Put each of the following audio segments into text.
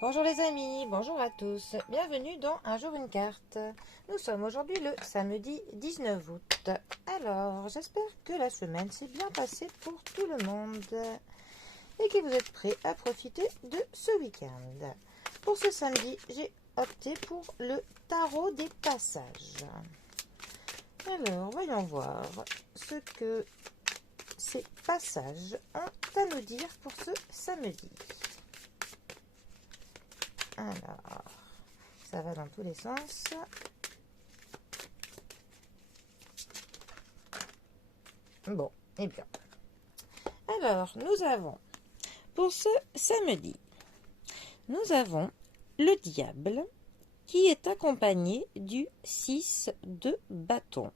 Bonjour les amis, bonjour à tous, bienvenue dans Un jour une carte. Nous sommes aujourd'hui le samedi 19 août. Alors, j'espère que la semaine s'est bien passée pour tout le monde et que vous êtes prêts à profiter de ce week-end. Pour ce samedi, j'ai opté pour le tarot des passages. Alors, voyons voir ce que ces passages ont à nous dire pour ce samedi. Alors, ça va dans tous les sens. Bon, eh bien. Alors, nous avons, pour ce samedi, nous avons le diable qui est accompagné du 6 de bâton.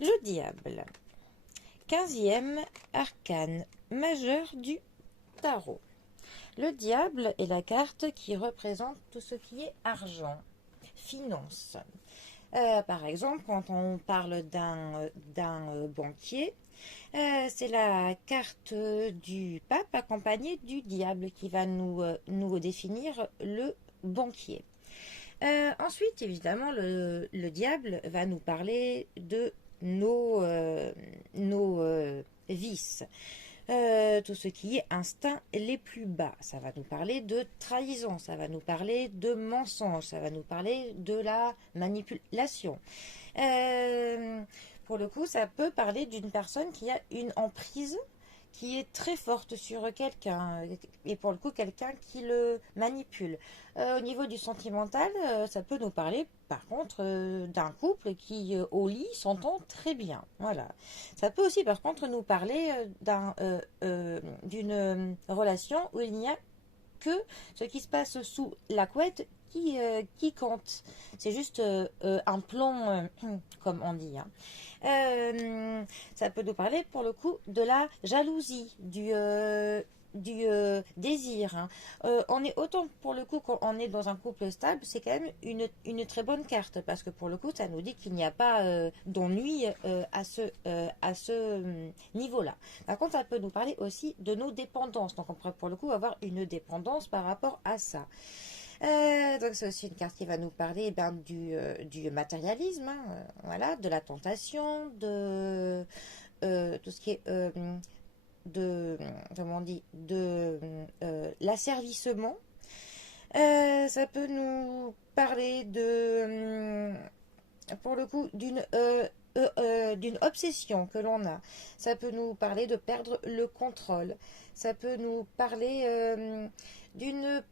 Le diable, 15e arcane majeur du tarot. Le diable est la carte qui représente tout ce qui est argent, finance. Par exemple, quand on parle d'un banquier, c'est la carte du pape accompagnée du diable qui va nous définir le banquier. Ensuite, évidemment, le diable va nous parler de nos vices. Tout ce qui est instinct les plus bas. Ça va nous parler de trahison, ça va nous parler de mensonge, ça va nous parler de la manipulation. Pour le coup, ça peut parler d'une personne qui a une emprise qui est très forte sur quelqu'un, et pour le coup quelqu'un qui le manipule. Au niveau du sentimental, ça peut nous parler par contre d'un couple qui au lit s'entend très bien. Voilà. Ça peut aussi par contre nous parler d'une relation où il n'y a que ce qui se passe sous la couette qui compte. C'est juste un plan, comme on dit. Hein. Ça peut nous parler pour le coup de la jalousie, du désir. Hein. On est autant pour le coup quand on est dans un couple stable, c'est quand même une très bonne carte parce que pour le coup ça nous dit qu'il n'y a pas d'ennui à ce niveau-là. Par contre ça peut nous parler aussi de nos dépendances, donc on pourrait pour le coup avoir une dépendance par rapport à ça. Donc c'est aussi une carte qui va nous parler du matérialisme, hein, voilà, de la tentation, de tout ce qui est comment on dit, de l'asservissement. Ça peut nous parler pour le coup, d'une obsession que l'on a. Ça peut nous parler de perdre le contrôle. Ça peut nous parler d'une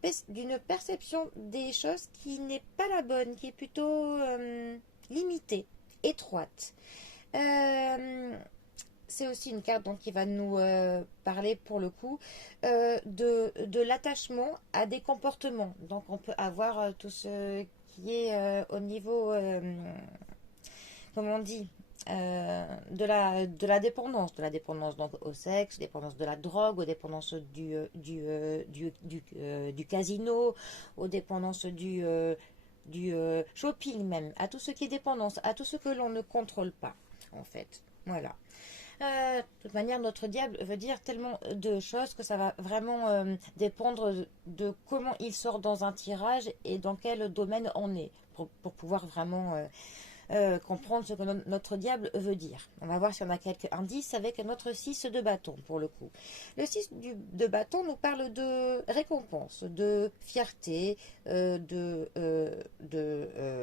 perception des choses qui n'est pas la bonne, qui est plutôt limitée, étroite. C'est aussi une carte donc, qui va nous parler pour le coup de l'attachement à des comportements. Donc on peut avoir tout ce qui est au niveau, comment on dit, de la dépendance donc au sexe, dépendance de la drogue, aux dépendances du casino, aux dépendances du shopping même, à tout ce qui est dépendance, à tout ce que l'on ne contrôle pas en fait. Voilà. De toute manière, notre diable veut dire tellement de choses que ça va vraiment dépendre de comment il sort dans un tirage et dans quel domaine on est pour pouvoir vraiment comprendre ce que notre diable veut dire. On va voir si on a quelques indices avec notre 6 de bâton pour le coup. Le 6 de bâton nous parle de récompense, de fierté, de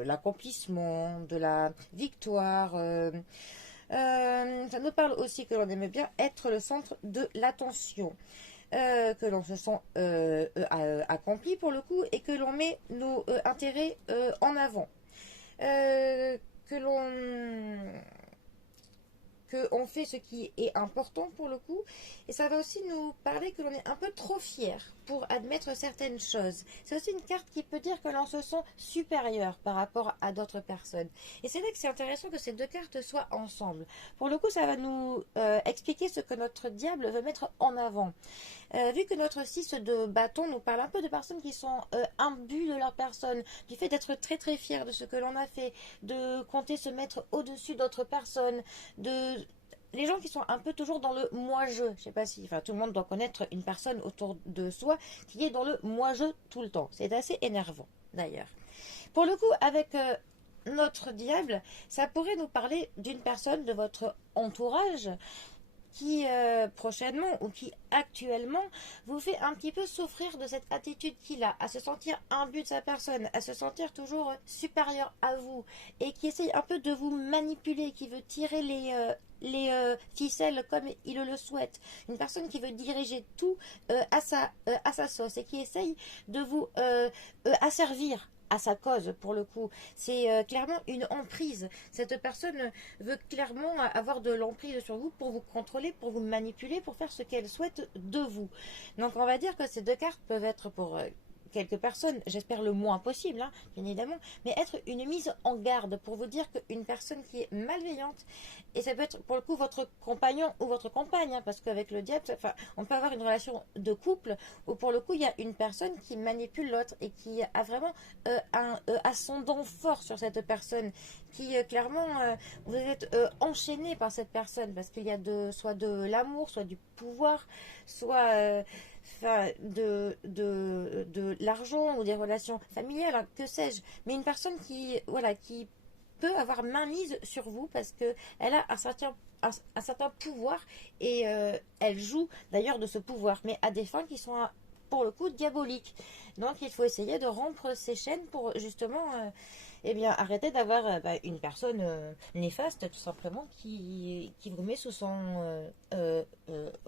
l'accomplissement, de la victoire. Ça nous parle aussi que l'on aime bien être le centre de l'attention, que l'on se sent accompli pour le coup et que l'on met nos intérêts en avant. Que on fait ce qui est important pour le coup, et ça va aussi nous parler que l'on est un peu trop fier pour admettre certaines choses. C'est aussi une carte qui peut dire que l'on se sent supérieur par rapport à d'autres personnes. Et c'est là que c'est intéressant que ces deux cartes soient ensemble. Pour le coup, ça va nous expliquer ce que notre diable veut mettre en avant. Vu que notre 6 de bâton nous parle un peu de personnes qui sont imbues de leur personne, du fait d'être très très fiers de ce que l'on a fait, de compter se mettre au-dessus d'autres personnes, de les gens qui sont un peu toujours dans le moi-je. Je sais pas si, enfin, tout le monde doit connaître une personne autour de soi qui est dans le moi-je tout le temps. C'est assez énervant, d'ailleurs. Pour le coup, avec notre diable, ça pourrait nous parler d'une personne de votre entourage qui prochainement ou qui actuellement vous fait un petit peu souffrir de cette attitude qu'il a, à se sentir imbu de sa personne, à se sentir toujours supérieur à vous et qui essaye un peu de vous manipuler, qui veut tirer ficelles comme il le souhaite. Une personne qui veut diriger tout à sa sauce et qui essaye de vous asservir à sa cause pour le coup. C'est clairement une emprise. Cette personne veut clairement avoir de l'emprise sur vous pour vous contrôler, pour vous manipuler, pour faire ce qu'elle souhaite de vous. Donc on va dire que ces deux cartes peuvent être pour quelques personnes, j'espère le moins possible, hein, bien évidemment, mais être une mise en garde pour vous dire qu'une personne qui est malveillante, et ça peut être pour le coup votre compagnon ou votre compagne, hein, parce qu'avec le diable, enfin, on peut avoir une relation de couple où pour le coup il y a une personne qui manipule l'autre et qui a vraiment un ascendant fort sur cette personne, qui clairement vous êtes enchaîné par cette personne parce qu'il y a soit de l'amour, soit du pouvoir, soit enfin, de l'argent ou des relations familiales, hein, que sais-je, mais une personne qui, voilà, qui peut avoir mainmise sur vous parce que elle a un certain pouvoir et elle joue d'ailleurs de ce pouvoir, mais à des fins qui sont pour le coup diaboliques. Donc il faut essayer de rompre ces chaînes pour justement eh bien, arrêter d'avoir une personne néfaste tout simplement qui vous met sous son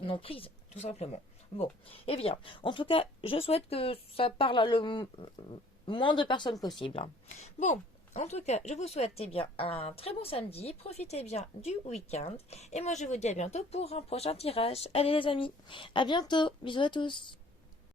emprise, tout simplement. Bon, eh bien, en tout cas, je souhaite que ça parle à le moins de personnes possible, hein. Bon, en tout cas, je vous souhaite eh bien, un très bon samedi, profitez bien du week-end, et moi je vous dis à bientôt pour un prochain tirage. Allez les amis, à bientôt, bisous à tous.